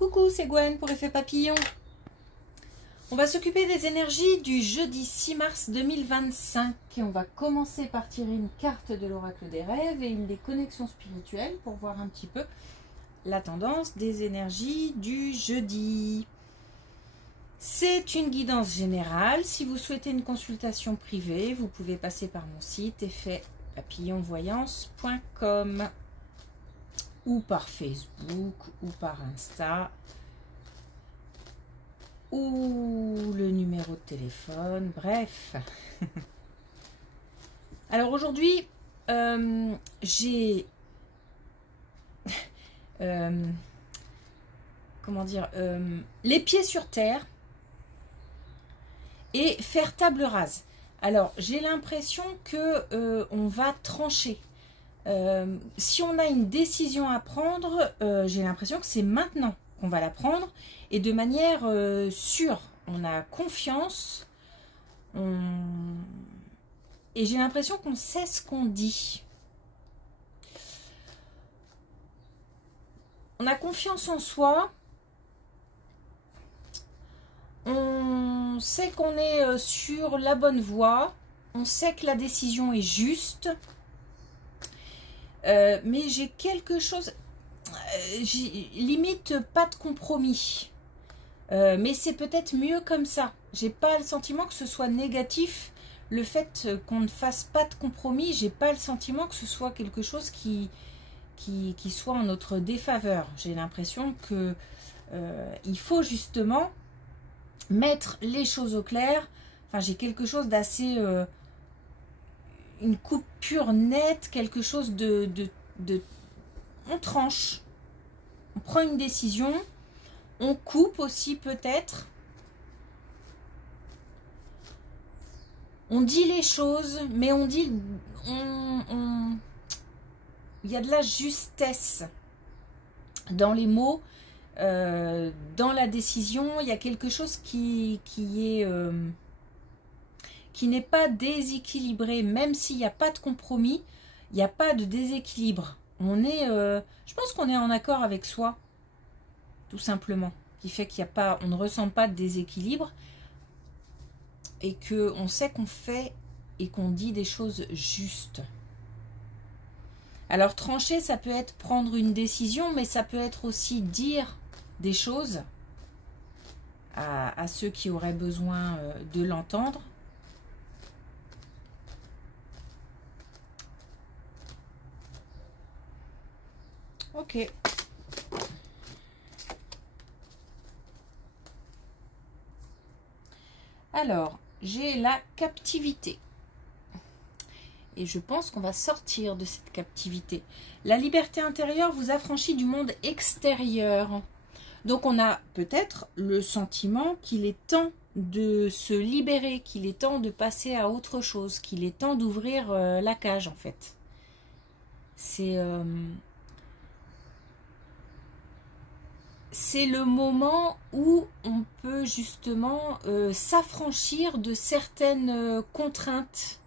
Coucou, c'est Gwen pour Effet Papillon. On va s'occuper des énergies du jeudi 6 mars 2025. Et on va commencer par tirer une carte de l'oracle des rêves et une des connexions spirituelles pour voir un petit peu la tendance des énergies du jeudi. C'est une guidance générale. Si vous souhaitez une consultation privée, vous pouvez passer par mon site effetpapillonvoyance.com ou par Facebook ou par Insta ou le numéro de téléphone, bref. Alors aujourd'hui, j'ai comment dire, les pieds sur terre et faire table rase. Alors j'ai l'impression que on va trancher. Si on a une décision à prendre, j'ai l'impression que c'est maintenant qu'on va la prendre et de manière sûre. On a confiance et j'ai l'impression qu'on sait ce qu'on dit. On a confiance en soi. On sait qu'on est sur la bonne voie. On sait que la décision est juste. Mais j'ai quelque chose, limite pas de compromis, mais c'est peut-être mieux comme ça. J'ai pas le sentiment que ce soit négatif, le fait qu'on ne fasse pas de compromis. J'ai pas le sentiment que ce soit quelque chose qui soit en notre défaveur. J'ai l'impression que il faut justement mettre les choses au clair. Enfin, j'ai quelque chose d'assez une coupure nette, quelque chose de on tranche, on prend une décision, on coupe aussi peut-être, on dit les choses, mais on dit, il y a de la justesse dans les mots, dans la décision. Il y a quelque chose qui n'est pas déséquilibré, même s'il n'y a pas de compromis, il n'y a pas de déséquilibre. On est, je pense qu'on est en accord avec soi, tout simplement, qui fait qu'il n'y a pas, on ne ressent pas de déséquilibre et que on sait qu'on fait et qu'on dit des choses justes. Alors trancher, ça peut être prendre une décision, mais ça peut être aussi dire des choses à ceux qui auraient besoin de l'entendre. Ok. Alors, j'ai la captivité. Et je pense qu'on va sortir de cette captivité. La liberté intérieure vous affranchit du monde extérieur. Donc, on a peut-être le sentiment qu'il est temps de se libérer, qu'il est temps de passer à autre chose, qu'il est temps d'ouvrir la cage, en fait. C'est le moment où on peut justement s'affranchir de certaines contraintes,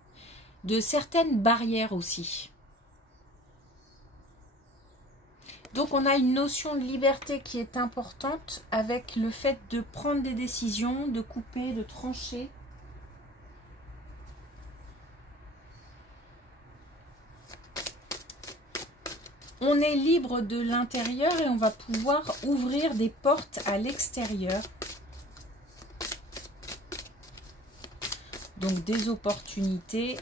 de certaines barrières aussi. Donc on a une notion de liberté qui est importante avec le fait de prendre des décisions, de couper, de trancher. On est libre de l'intérieur et on va pouvoir ouvrir des portes à l'extérieur. Donc des opportunités.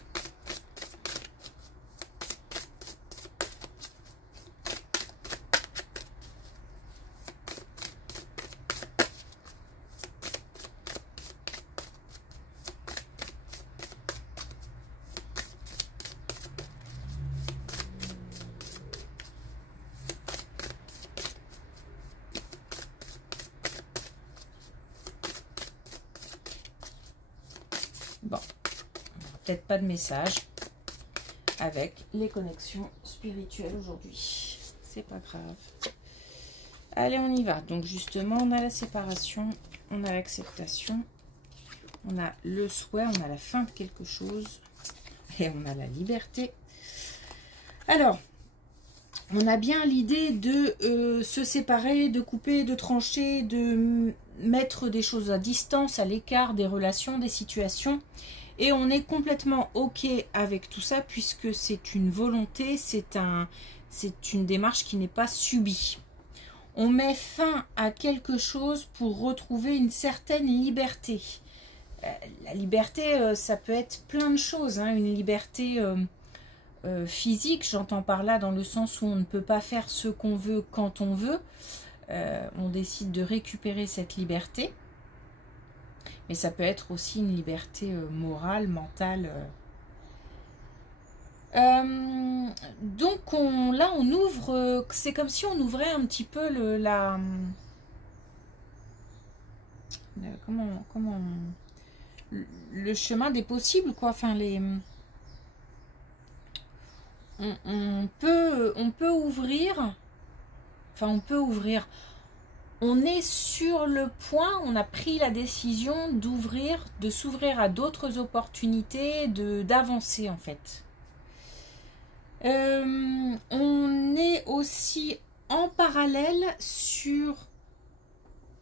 Bon, peut-être pas de message avec les connexions spirituelles aujourd'hui. C'est pas grave. Allez, on y va. Donc justement, on a la séparation, on a l'acceptation, on a le souhait, on a la fin de quelque chose et on a la liberté. Alors, on a bien l'idée de se séparer, de couper, de trancher, de mettre des choses à distance, à l'écart des relations, des situations. Et on est complètement OK avec tout ça puisque c'est une volonté, c'est une démarche qui n'est pas subie. On met fin à quelque chose pour retrouver une certaine liberté. La liberté, ça peut être plein de choses, hein. Une liberté physique, j'entends par là dans le sens où on ne peut pas faire ce qu'on veut quand on veut. On décide de récupérer cette liberté. Mais ça peut être aussi une liberté morale, mentale. Donc là on ouvre, c'est comme si on ouvrait un petit peu le chemin des possibles, quoi. Enfin on peut ouvrir, enfin on peut ouvrir. On est sur le point, on a pris la décision d'ouvrir, de s'ouvrir à d'autres opportunités, d'avancer en fait. On est aussi en parallèle sur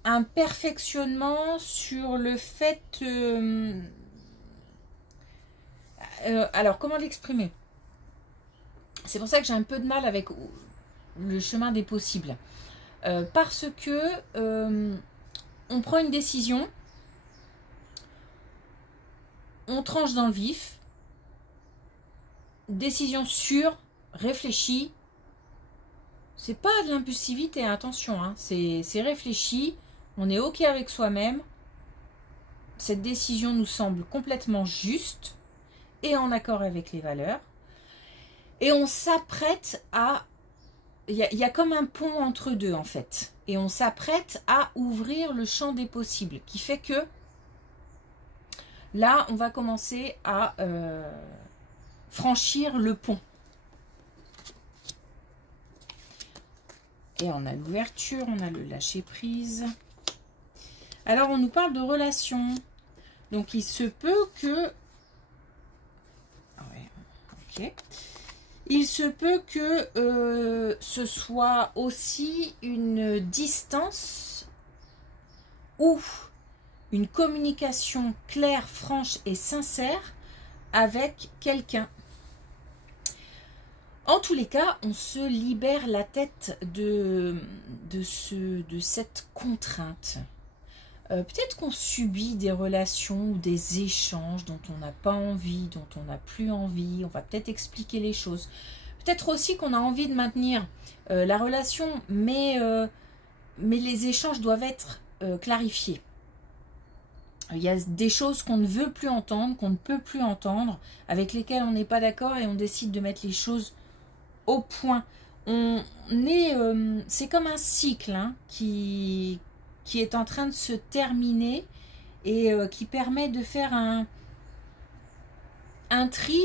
un perfectionnement, sur le fait... alors, comment l'exprimer? C'est pour ça que j'ai un peu de mal avec le chemin des possibles. Parce que on prend une décision, on tranche dans le vif, décision sûre, réfléchie. C'est pas de l'impulsivité, attention, hein, c'est réfléchi, on est OK avec soi-même. Cette décision nous semble complètement juste et en accord avec les valeurs. Et on s'apprête à... Il y a comme un pont entre deux en fait. Et on s'apprête à ouvrir le champ des possibles. Qui fait que là, on va commencer à franchir le pont. Et on a l'ouverture, on a le lâcher prise. Alors, on nous parle de relations. Donc, il se peut que... Ouais, ok. Il se peut que ce soit aussi une distance ou une communication claire, franche et sincère avec quelqu'un. En tous les cas, on se libère la tête de cette contrainte. Peut-être qu'on subit des relations ou des échanges dont on n'a pas envie, dont on n'a plus envie. On va peut-être expliquer les choses. Peut-être aussi qu'on a envie de maintenir la relation, mais les échanges doivent être clarifiés. Il y a des choses qu'on ne veut plus entendre, qu'on ne peut plus entendre, avec lesquelles on n'est pas d'accord et on décide de mettre les choses au point. C'est comme un cycle hein, qui est en train de se terminer et qui permet de faire un tri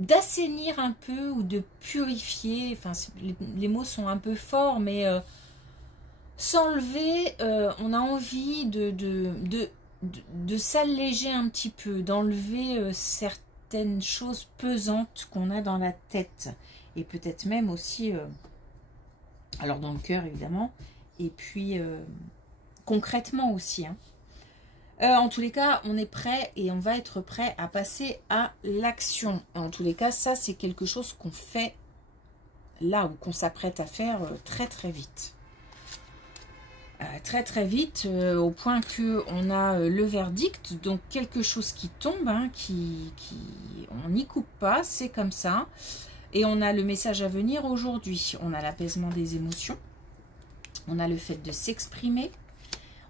d'assainir un peu ou de purifier, enfin les mots sont un peu forts, mais s'enlever, on a envie de s'alléger un petit peu, d'enlever certaines choses pesantes qu'on a dans la tête et peut-être même aussi alors dans le cœur évidemment et puis concrètement aussi hein. En tous les cas on est prêt et on va être prêt à passer à l'action. En tous les cas ça c'est quelque chose qu'on fait là ou qu'on s'apprête à faire très très vite. Très très vite au point que on a le verdict, donc quelque chose qui tombe, hein, on n'y coupe pas, c'est comme ça. Et on a le message à venir aujourd'hui. On a l'apaisement des émotions, on a le fait de s'exprimer.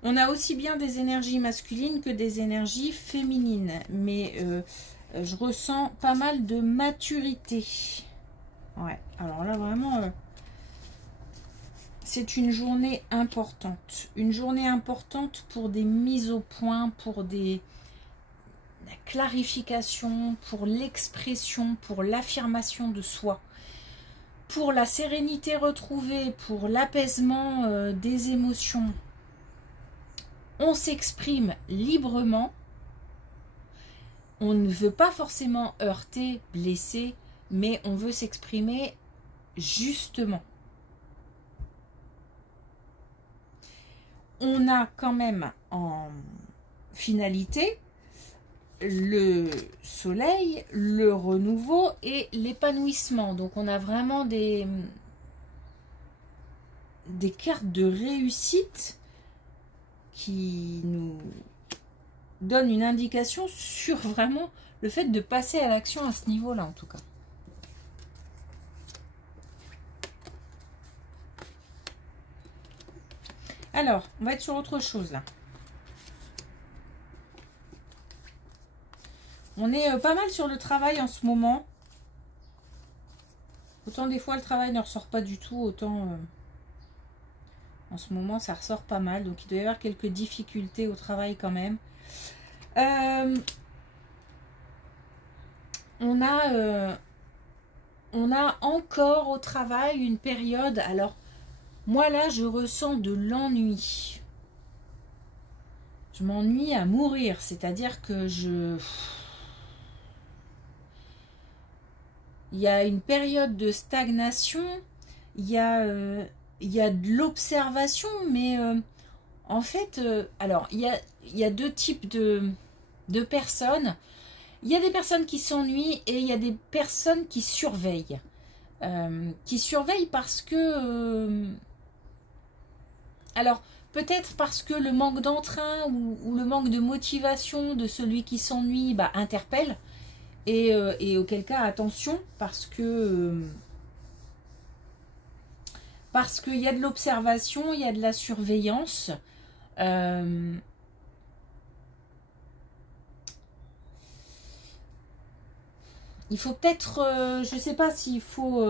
On a aussi bien des énergies masculines que des énergies féminines, mais je ressens pas mal de maturité. Ouais, alors là vraiment... c'est une journée importante. Une journée importante pour des mises au point, pour la clarification, pour l'expression, pour l'affirmation de soi, pour la sérénité retrouvée, pour l'apaisement des émotions. On s'exprime librement on ne veut pas forcément heurter, blesser, mais on veut s'exprimer justement. On a quand même en finalité le soleil, le renouveau et l'épanouissement. Donc on a vraiment des cartes de réussite qui nous donnent une indication sur vraiment le fait de passer à l'action à ce niveau-là en tout cas. Alors, on va être sur autre chose là. On est pas mal sur le travail en ce moment. Autant des fois le travail ne ressort pas du tout, autant en ce moment ça ressort pas mal. Donc il doit y avoir quelques difficultés au travail quand même. On a encore au travail une période. Alors moi là je ressens de l'ennui. Je m'ennuie à mourir. C'est-à-dire que il y a une période de stagnation, il y a de l'observation, mais en fait, alors il y a deux types de personnes. Il y a des personnes qui s'ennuient et il y a des personnes qui surveillent. Parce que... alors, peut-être parce que le manque d'entrain ou le manque de motivation de celui qui s'ennuie interpelle. Et auquel cas, attention, parce qu'il y a de l'observation, il y a de la surveillance. Il faut peut-être, je ne sais pas s'il faut...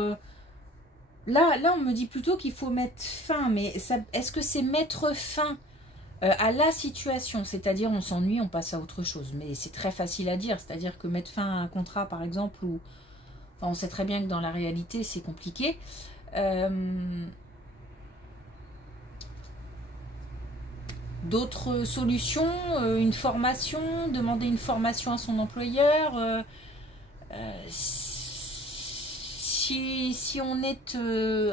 là, on me dit plutôt qu'il faut mettre fin, mais est-ce que c'est mettre fin à la situation, c'est-à-dire on s'ennuie, on passe à autre chose, mais c'est très facile à dire, c'est-à-dire que mettre fin à un contrat par exemple, ou enfin, on sait très bien que dans la réalité c'est compliqué. D'autres solutions, une formation, demander une formation à son employeur, si on est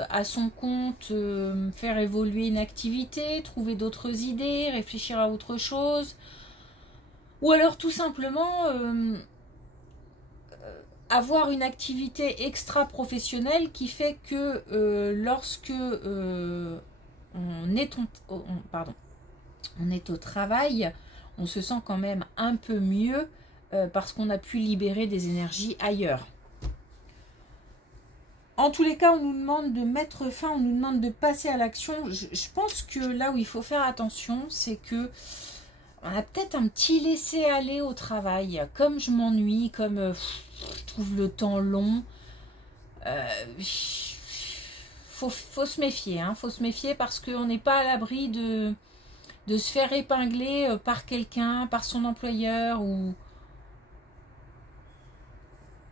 à son compte, faire évoluer une activité, trouver d'autres idées, réfléchir à autre chose, ou alors tout simplement avoir une activité extra-professionnelle qui fait que lorsque on est au travail, on se sent quand même un peu mieux parce qu'on a pu libérer des énergies ailleurs. En tous les cas, on nous demande de mettre fin, on nous demande de passer à l'action. Je pense que là où il faut faire attention, c'est que on a peut-être un petit laisser-aller au travail. Comme je m'ennuie, comme je trouve le temps long, faut se méfier. Faut se méfier parce qu'on n'est pas à l'abri de se faire épingler par quelqu'un, par son employeur ou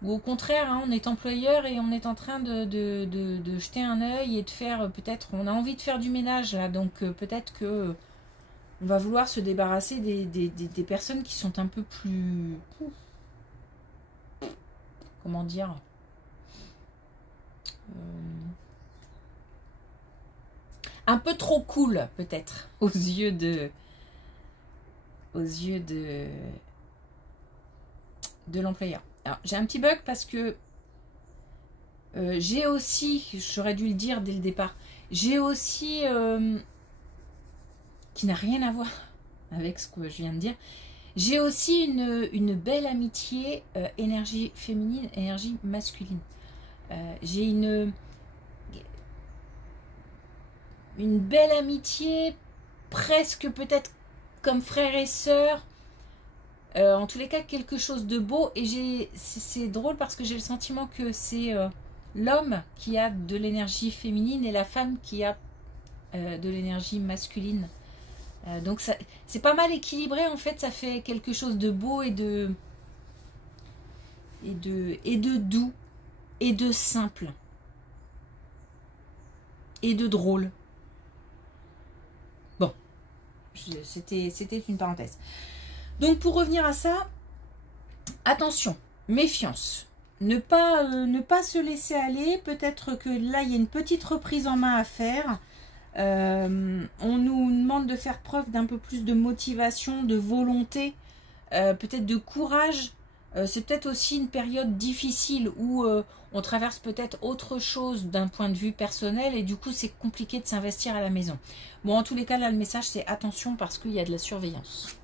au contraire, on est employeur et on est en train de jeter un œil et de faire peut-être, on a envie de faire du ménage là, donc peut-être que on va vouloir se débarrasser des personnes qui sont un peu plus, comment dire, un peu trop cool peut-être aux yeux de l'employeur. Alors, j'ai un petit bug parce que j'ai aussi, j'aurais dû le dire dès le départ, j'ai aussi, qui n'a rien à voir avec ce que je viens de dire, j'ai aussi une belle amitié énergie féminine, énergie masculine. J'ai une belle amitié, presque peut-être comme frère et sœur. En tous les cas, quelque chose de beau. Et c'est drôle parce que j'ai le sentiment que c'est l'homme qui a de l'énergie féminine et la femme qui a de l'énergie masculine. Donc c'est pas mal équilibré. En fait, ça fait quelque chose de beau et de doux et de simple et de drôle. Bon, c'était une parenthèse. Donc pour revenir à ça, Attention, méfiance. Ne pas se laisser aller. Peut-être que là, il y a une petite reprise en main à faire. On nous demande de faire preuve d'un peu plus de motivation, de volonté, peut-être de courage. C'est peut-être aussi une période difficile où on traverse peut-être autre chose d'un point de vue personnel et du coup c'est compliqué de s'investir à la maison. Bon, en tous les cas, là le message c'est attention parce qu'il y a de la surveillance.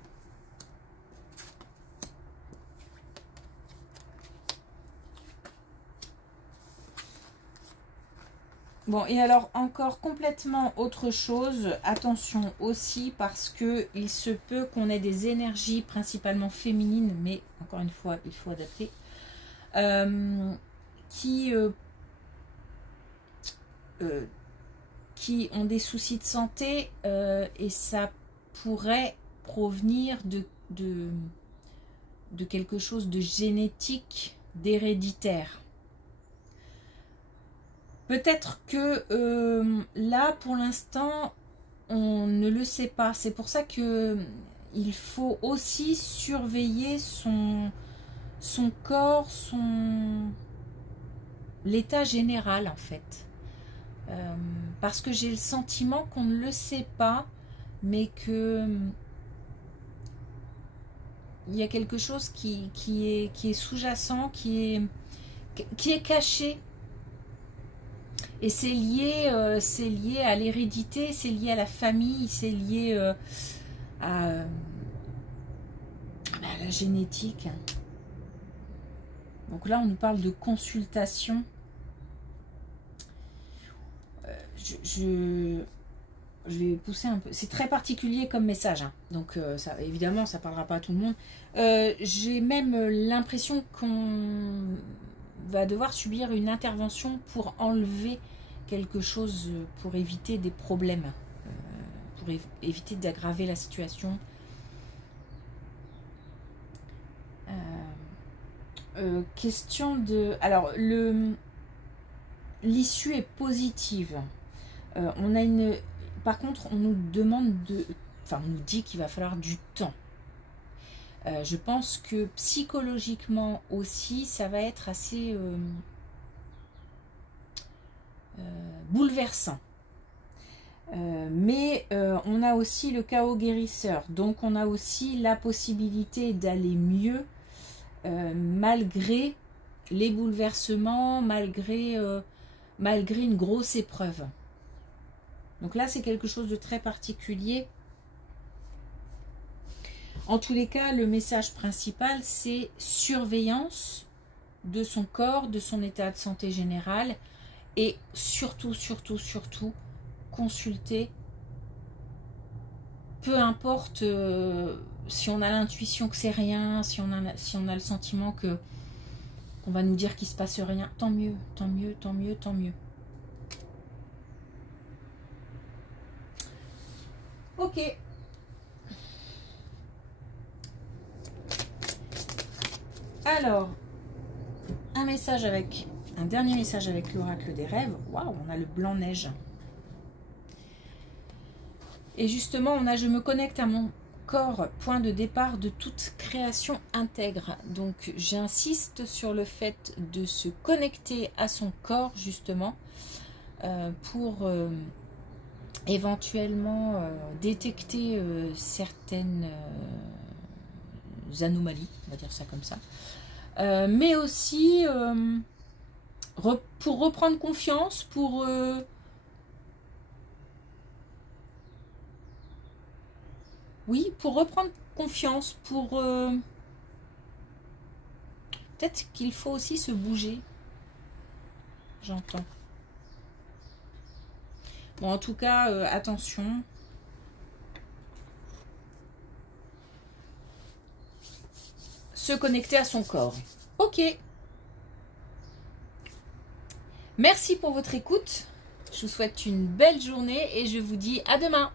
Bon, et alors encore complètement autre chose, attention aussi parce que il se peut qu'on ait des énergies principalement féminines, mais encore une fois, il faut adapter, qui ont des soucis de santé et ça pourrait provenir de quelque chose de génétique, d'héréditaire. Peut-être que là, pour l'instant, on ne le sait pas. C'est pour ça que il faut aussi surveiller son corps, l'état général, en fait. Parce que j'ai le sentiment qu'on ne le sait pas, mais que il y a quelque chose qui est sous-jacent, qui est caché. Et c'est lié à l'hérédité, c'est lié à la famille, c'est lié à la génétique. Donc là, on nous parle de consultation. Je vais pousser un peu. C'est très particulier comme message. Hein. Donc ça, évidemment, ça ne parlera pas à tout le monde. J'ai même l'impression qu'on va devoir subir une intervention pour enlever quelque chose, pour éviter des problèmes, pour éviter d'aggraver la situation. Question de... Alors, l'issue est positive. On a une... Par contre, on nous demande de... Enfin, on nous dit qu'il va falloir du temps. Je pense que psychologiquement aussi, ça va être assez bouleversant. Mais on a aussi le chaos guérisseur. Donc, on a aussi la possibilité d'aller mieux malgré les bouleversements, malgré une grosse épreuve. Donc là, c'est quelque chose de très particulier. En tous les cas, le message principal, c'est surveillance de son corps, de son état de santé général et surtout, consulter. Peu importe si on a l'intuition que c'est rien, si on a le sentiment qu'on va nous dire qu'il se passe rien, tant mieux, tant mieux, tant mieux, tant mieux. Ok. Alors, un dernier message avec l'oracle des rêves. Waouh, on a le blanc neige. Et justement, on a je me connecte à mon corps, point de départ de toute création intègre. Donc, j'insiste sur le fait de se connecter à son corps, justement, pour éventuellement détecter certaines anomalies, on va dire ça comme ça. Mais aussi pour reprendre confiance, pour reprendre confiance, pour peut-être qu'il faut aussi se bouger, j'entends. Bon, en tout cas, attention. Se connecter à son corps. Ok. Merci pour votre écoute. Je vous souhaite une belle journée et je vous dis à demain.